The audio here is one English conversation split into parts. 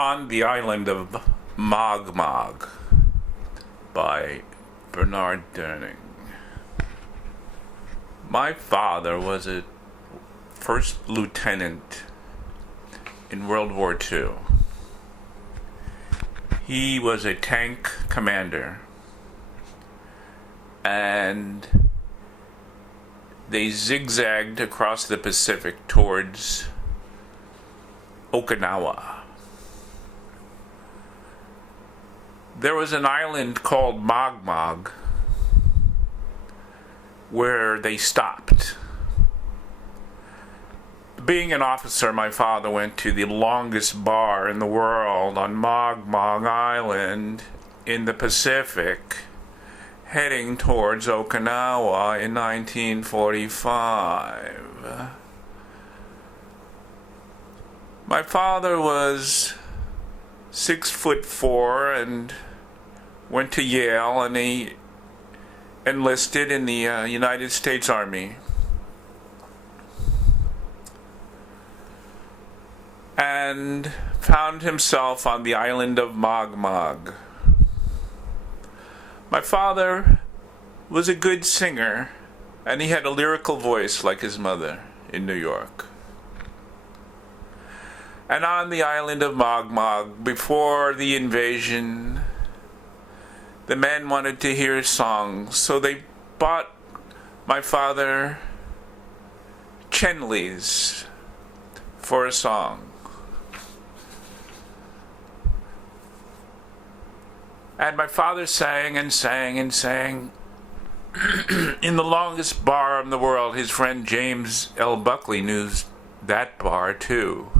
On the Island of Mog Mog by Durning. My father was a First Lieutenant in World War II. He was a tank commander, and they zigzagged across the Pacific towards Okinawa. There was an island called Mog Mog where they stopped. Being an officer, my father went to the longest bar in the world on Mog Mog Island in the Pacific, heading towards Okinawa in 1945. My father was 6'4" and went to Yale, and he enlisted in the United States Army. And found himself on the island of Mog Mog. My father was a good singer, and he had a lyrical voice like his mother in New York. And on the island of Mog Mog, before the invasion, the men wanted to hear songs, so they bought my father Chenlys for a song. And my father sang and sang and sang in the longest bar in the world. His friend James L Buckley knew that bar too.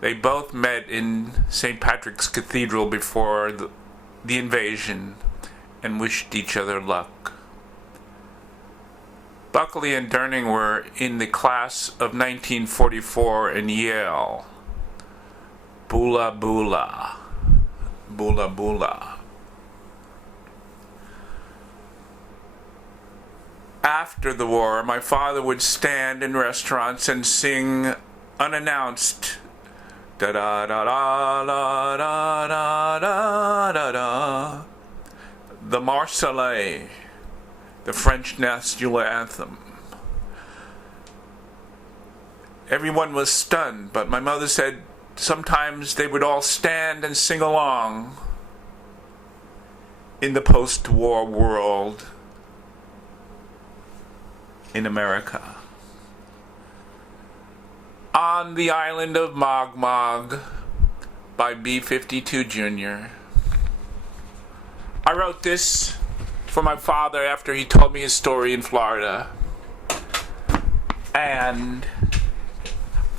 They both met in St. Patrick's Cathedral before the invasion and wished each other luck. Buckley and Durning were in the class of 1944 in Yale. Bula Bula. Bula Bula. After the war, my father would stand in restaurants and sing unannounced da da da da da da da da da da, the Marseillaise, the French national anthem. Everyone was stunned, but my mother said sometimes they would all stand and sing along in the post-war world in America. On the Island of Mog Mog by B-52 Jr. I wrote this for my father after he told me his story in Florida. And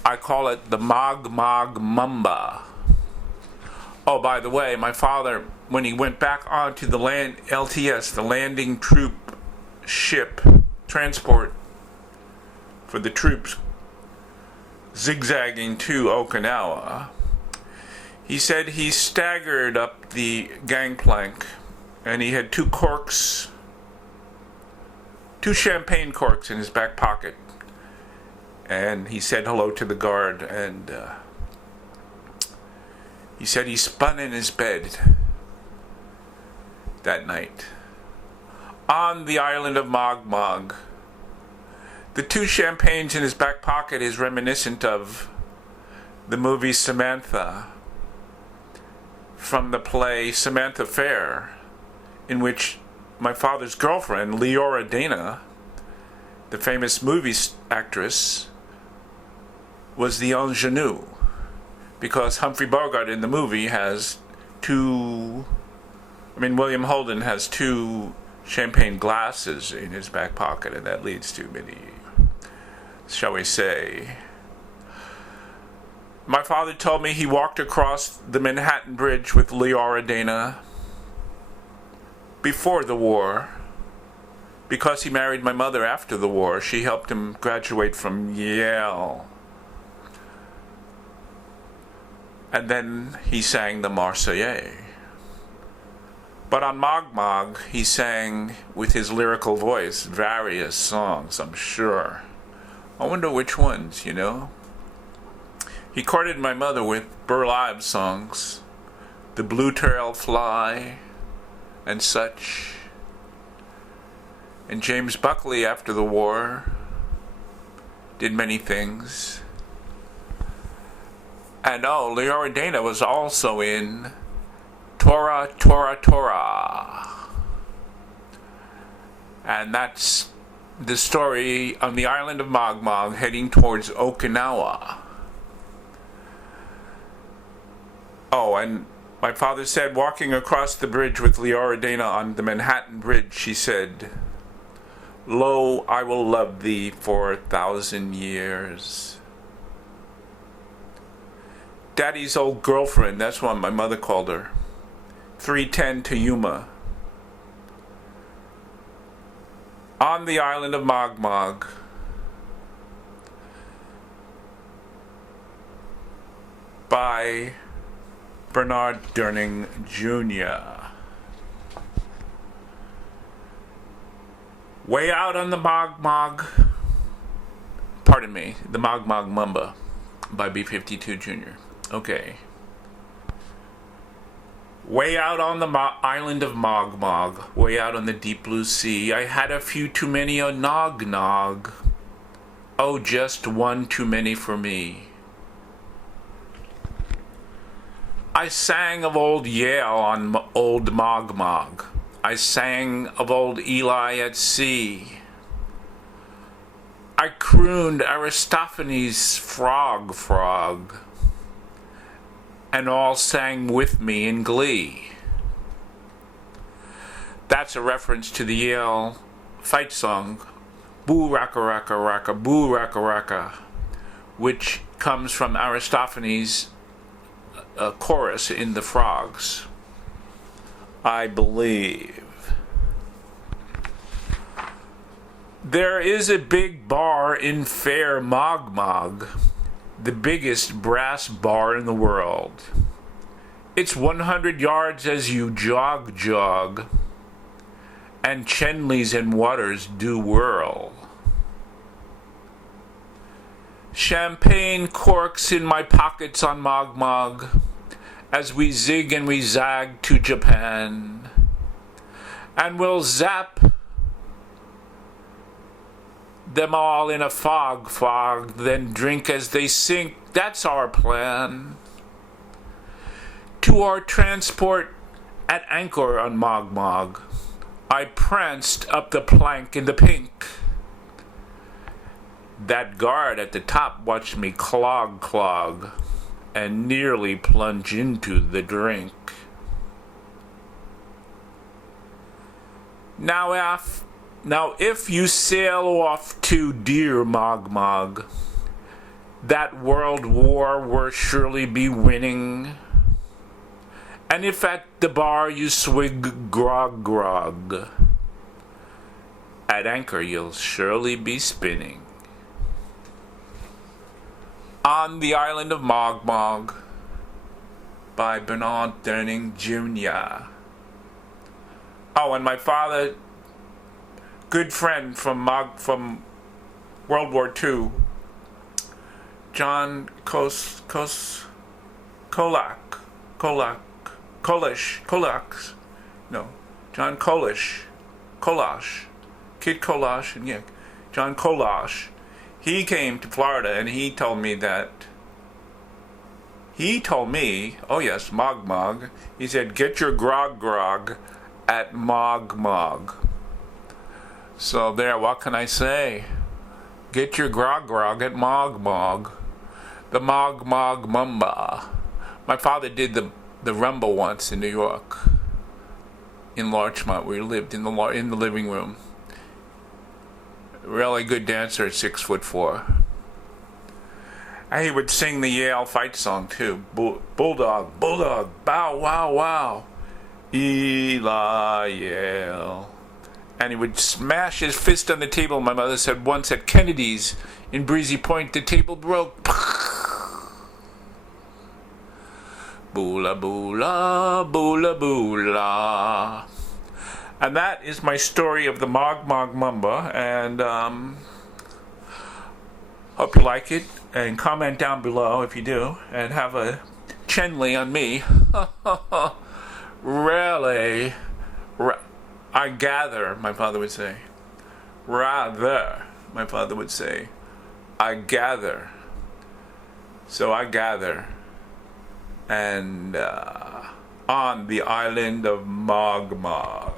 I call it the Mog Mog Mamba. Oh, by the way, my father, when he went back onto the LTS, the landing troop ship transport for the troops zigzagging to Okinawa, he said he staggered up the gangplank and he had two champagne corks in his back pocket. And he said hello to the guard, and he said he spun in his bed that night. On the island of Mog Mog, the two champagnes in his back pocket is reminiscent of the movie Samantha from the play Samantha Fair, in which my father's girlfriend, Leora Dana, the famous movie actress, was the ingenue, because Humphrey Bogart in the movie has William Holden has two champagne glasses in his back pocket, and that leads to many, shall we say. My father told me he walked across the Manhattan Bridge with Leora Dana before the war, because he married my mother after the war. She helped him graduate from Yale. And then he sang the Marseillaise. But on Mog Mog, he sang with his lyrical voice various songs, I'm sure. I wonder which ones, He courted my mother with burlesque songs, The Blue Tail Fly, and such. And James Buckley, after the war, did many things. And Leora Dana was also in TORA, TORA, TORA. And that's the story on the island of Mog Mog heading towards Okinawa. Oh, and my father said, walking across the bridge with Leora Dana on the Manhattan Bridge, she said, "Lo, I will love thee for 1,000 years." Daddy's old girlfriend, that's what my mother called her. 310 to Yuma. On the island of Mog Mog. By Bernard Durning, Jr. Way out on the Mog Mog, pardon me, the Mog Mog Mumba by B-52 Jr. Okay. Way out on the island of Mog Mog, way out on the deep blue sea, I had a few too many a nog-nog. Oh, just one too many for me. I sang of old Yale on old Mog Mog. I sang of old Eli at sea. I crooned Aristophanes' frog, frog. And all sang with me in glee. That's a reference to the Yale fight song, Boo Raka Raka Raka, Boo Raka Raka, which comes from Aristophanes' chorus in The Frogs, I believe. There is a big bar in fair Mog Mog, the biggest brass bar in the world. It's 100 yards as you jog, jog, and Chenlys and waters do whirl. Champagne corks in my pockets on Mog Mog, as we zig and we zag to Japan, and we'll zap them all in a fog, then drink as they sink. That's our plan. To our transport at anchor on Mog Mog, I pranced up the plank in the pink. That guard at the top watched me clog, and nearly plunge into the drink. Now if you sail off to dear Mog Mog, that world war will surely be winning. And if at the bar you swig grog-grog, at anchor you'll surely be spinning. On the island of Mog Mog by Bernard Durning, Jr. Oh, and my father, good friend from World War II, John Kolish, Kid Kolash, and yeah, John Kolash. He came to Florida and he told me, oh yes, Mog Mog. He said, get your grog-grog at Mog Mog. So there, what can I say? Get your grog-grog at Mog Mog. The Mog Mog Mumba. My father did the rumba once in New York, in Larchmont. We lived in the living room. Really good dancer at 6'4". And he would sing the Yale fight song too. Bulldog, bulldog, bow, wow, wow. Eli Yale. And he would smash his fist on the table. My mother said once at Kennedy's in Breezy Point, the table broke. Boola, boola, boola, boola. And that is my story of the Mog Mog Mumba, and Hope you like it, and comment down below if you do, and have a Chenlys on me. Really? I gather, my father would say. Rather, my father would say. I gather. So I gather. And on the island of Mog Mog.